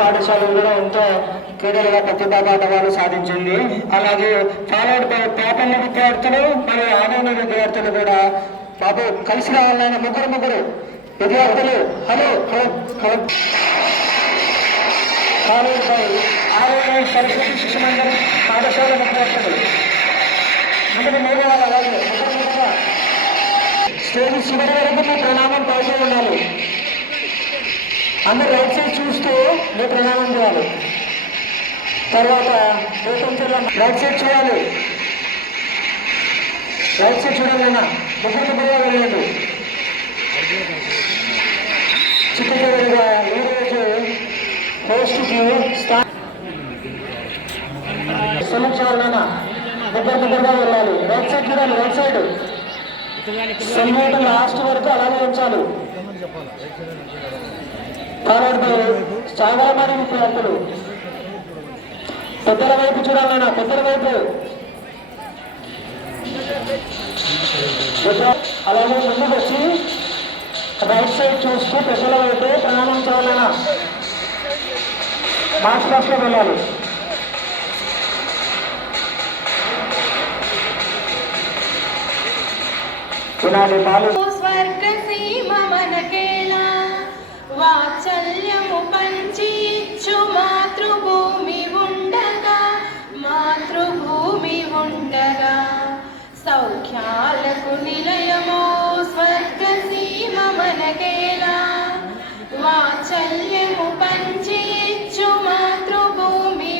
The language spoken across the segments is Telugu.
పాఠశాలలు కూడా ఎంతో క్రీడలుగా ప్రతిభా పాఠవాలు సాధించింది. అలాగే ఫాలోడ్ బై పేపర్ల విద్యార్థులు మరియు ఆనోని విద్యార్థులు కూడా బాబు కలిసి రావాలన్న ముగ్గురు విద్యార్థులు hello hello hello followed by ఆరోగ్య సరస్వతి శిశు మండలి పాఠశాల విద్యార్థులు ముందు మీరు అలాగే ముగ్గురుగా స్టేజ్ చివరి వరకు మీ ప్రణామం పైకి ఉండాలి. అందరు రైట్ సైడ్ చూస్తూ మీ ప్రణామం చేయాలి. తర్వాత రైట్ సైడ్ చూడాలి. రైట్ సైడ్ చూడాలన్నా ముగ్గురుగా వెళ్ళండి. చిత్తూరుగా ఈరోజు పోస్ట్కి సెలెక్ట్ చేయాలన్నా దగ్గరగా వెళ్ళాలి. రైట్ సైడ్ చూడాలి. రైట్ సైడ్ సెల్వేట్ లాస్ట్ వరకు అలాగే ఉంచాలి. చాలా మంది విద్యార్థులు పెద్దల వైపు చూడాలన్నా పెద్దల వైపు అలాగే ముందుకు వచ్చి రైట్ సైడ్ చూస్తూ పెద్దల వైపు ప్రయాణం చేయాలన్నా మార్చ్ బస్లో వెళ్ళాలి. వినాలి పాలు వాత్సల్యము పంచిచ్చు మాతృభూమి ఉండగా సౌఖ్యాలకు నిలయమో స్వర్గసీమ మనకేలా. వాత్సల్యము పంచిచ్చు మాతృభూమి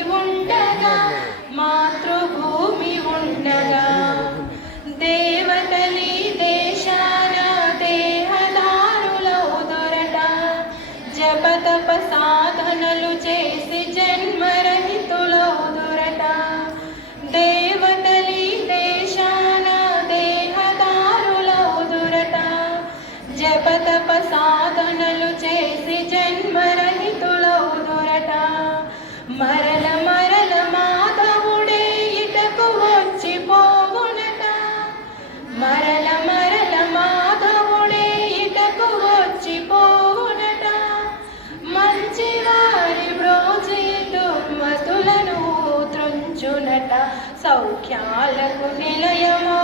ఉండగా దేవతలి దేశాన జపతప సాధనలు చేసి జన్మరహితులౌదురట. దేవతలి దేశాన దేహదారులౌదురట. జపతప సాధనలు చేసి జన్మరహితులౌదురట. మరల మాధవుడే ఇటకు వచ్చిపోవునట. మరల మాధవుడే ఇటకు వచ్చిపోవునట. మంచివారి బ్రోజి దుర్మతులను త్రుంచునట. సౌఖ్యాలకు నిలయమో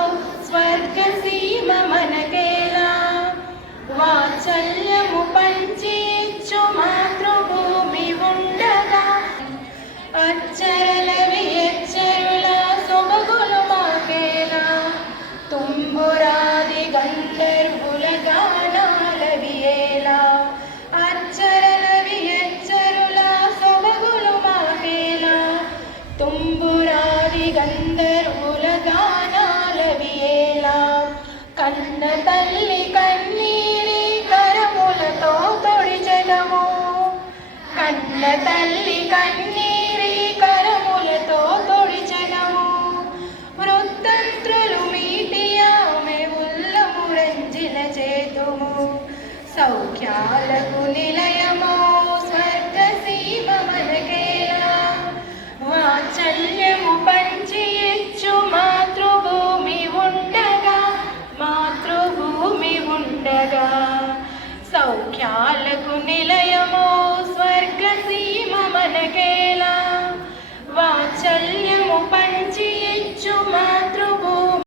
స్వర్గసీమ మనకేలా. వాత్సల్యము పంచిచ్చు మాతృభూమి ఉండగా అచ్చరలవి ఎచ్చరుల సొబగులు మాకేలా. తుంబురాది గంధర్వుల గానాలవి ఏలా. తుంబురాది గంధర్వుల గానాలవియేలా. కన్న తల్లి కన్నీరి కరములతో తొడిచెదము. కన్న తల్లి కన్నీరి కరములతో తొడిచెదము. వృత్తంత్రులు మీటి ఆమె ఉల్లము రంజిల చేతుము. సౌఖ్యాలకు నిలయమో